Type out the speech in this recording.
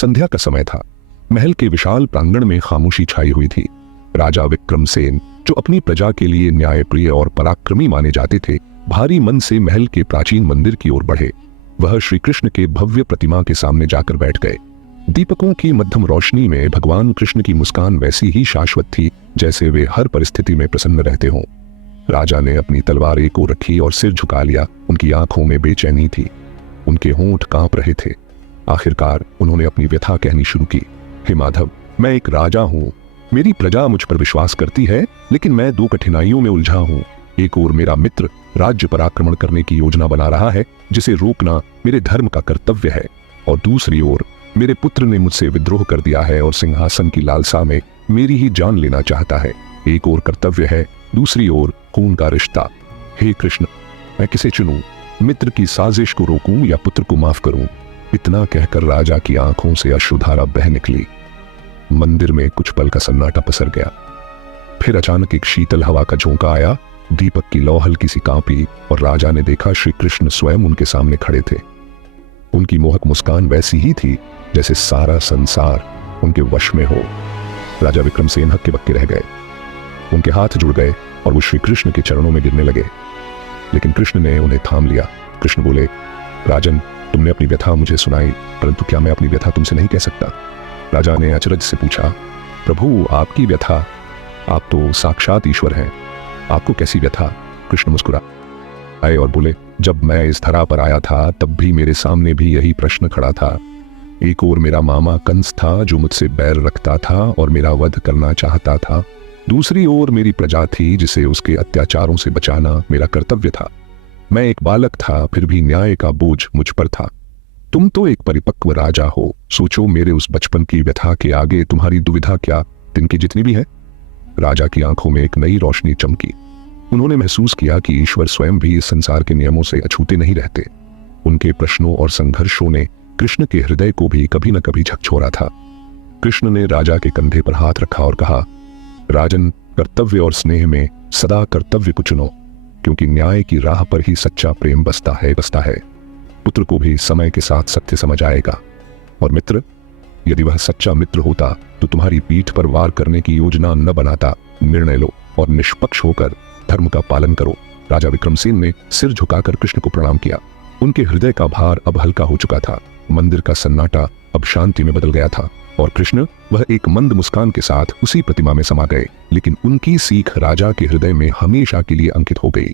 संध्या का समय था। महल के विशाल प्रांगण में खामोशी छाई हुई थी। राजा विक्रमसेन, जो अपनी प्रजा के लिए न्यायप्रिय और पराक्रमी माने जाते थे, भारी मन से महल के प्राचीन मंदिर की ओर बढ़े। वह श्री कृष्ण के भव्य प्रतिमा के सामने जाकर बैठ गए। दीपकों की मध्यम रोशनी में भगवान कृष्ण की मुस्कान वैसी ही शाश्वत थी जैसे वे हर परिस्थिति में प्रसन्न रहते हों। राजा ने अपनी तलवार एक ओर रखी और सिर झुका लिया। उनकी आंखों में बेचैनी थी, उनके होंठ कांप रहे थे। आखिरकार उन्होंने अपनी व्यथा कहनी शुरू की। हे माधव, मैं एक राजा हूँ। मेरी प्रजा मुझ पर विश्वास करती है, लेकिन मैं दो कठिनाइयों में उलझा हूँ। एक ओर मेरा मित्र राज्य पर आक्रमण करने की योजना बना रहा है, जिसे रोकना मेरे धर्म का कर्तव्य है, और दूसरी ओर मेरे पुत्र ने मुझसे विद्रोह कर दिया है और सिंहासन की लालसा में मेरी ही जान लेना चाहता है। एक ओर कर्तव्य है, दूसरी ओर खून का रिश्ता। हे कृष्ण, मैं किसे चुनूं? मित्र की साजिश को रोकूं या पुत्र को माफ करूं? इतना कहकर राजा की आंखों से अश्रुधारा बह निकली। मंदिर में कुछ पल का सन्नाटा पसर गया। फिर अचानक एक शीतल हवा का झोंका आया। दीपक की लौ हल्की सी कांपी और राजा ने देखा श्री कृष्ण स्वयं उनके सामने खड़े थे। उनकी मोहक मुस्कान वैसी ही थी जैसे सारा संसार उनके वश में हो। राजा विक्रमसेन हक्के बक्के रह गए। उनके हाथ जुड़ गए और वो श्री कृष्ण के चरणों में गिरने लगे, लेकिन कृष्ण ने उन्हें थाम लिया। कृष्ण बोले, राजन, तुमने अपनी व्यथा मुझे सुनाई, परंतु क्या मैं अपनी व्यथा तुमसे नहीं कह सकता? राजा ने अचरज से पूछा, प्रभु, आपकी व्यथा? आप तो साक्षात ईश्वर हैं, आपको कैसी व्यथा? कृष्ण मुस्कुराए और बोले, जब मैं इस धरा पर आया था तब भी मेरे सामने भी यही प्रश्न खड़ा था। एक ओर मेरा मामा कंस था जो मुझसे बैर रखता था और मेरा वध करना चाहता था। दूसरी ओर मेरी प्रजा थी जिसे उसके अत्याचारों से बचाना मेरा कर्तव्य था। मैं एक बालक था, फिर भी न्याय का बोझ मुझ पर था। तुम तो एक परिपक्व राजा हो, सोचो मेरे उस बचपन की व्यथा के आगे तुम्हारी दुविधा क्या तिनकी जितनी भी है? राजा की आंखों में एक नई रोशनी चमकी। उन्होंने महसूस किया कि ईश्वर स्वयं भी इस संसार के नियमों से अछूते नहीं रहते। उनके प्रश्नों और संघर्षों ने कृष्ण के हृदय को भी कभी न कभी झकझोरा था। कृष्ण ने राजा के कंधे पर हाथ रखा और कहा, राजन, कर्तव्य और स्नेह में सदा कर्तव्य को चुनो, क्योंकि न्याय की राह पर ही सच्चा प्रेम बसता है। पुत्र को भी समय के साथ सत्य समझ आएगा। और मित्र, यदि वह सच्चा मित्र होता तो तुम्हारी पीठ पर वार करने की योजना न बनाता। निर्णय लो और निष्पक्ष होकर धर्म का पालन करो। राजा विक्रमसेन ने सिर झुकाकर कृष्ण को प्रणाम किया। उनके हृदय का भार अब हल्का हो चुका था। मंदिर का सन्नाटा अब शांति में बदल गया था और कृष्ण वह एक मंद मुस्कान के साथ उसी प्रतिमा में समा गए, लेकिन उनकी सीख राजा के हृदय में हमेशा के लिए अंकित हो गई।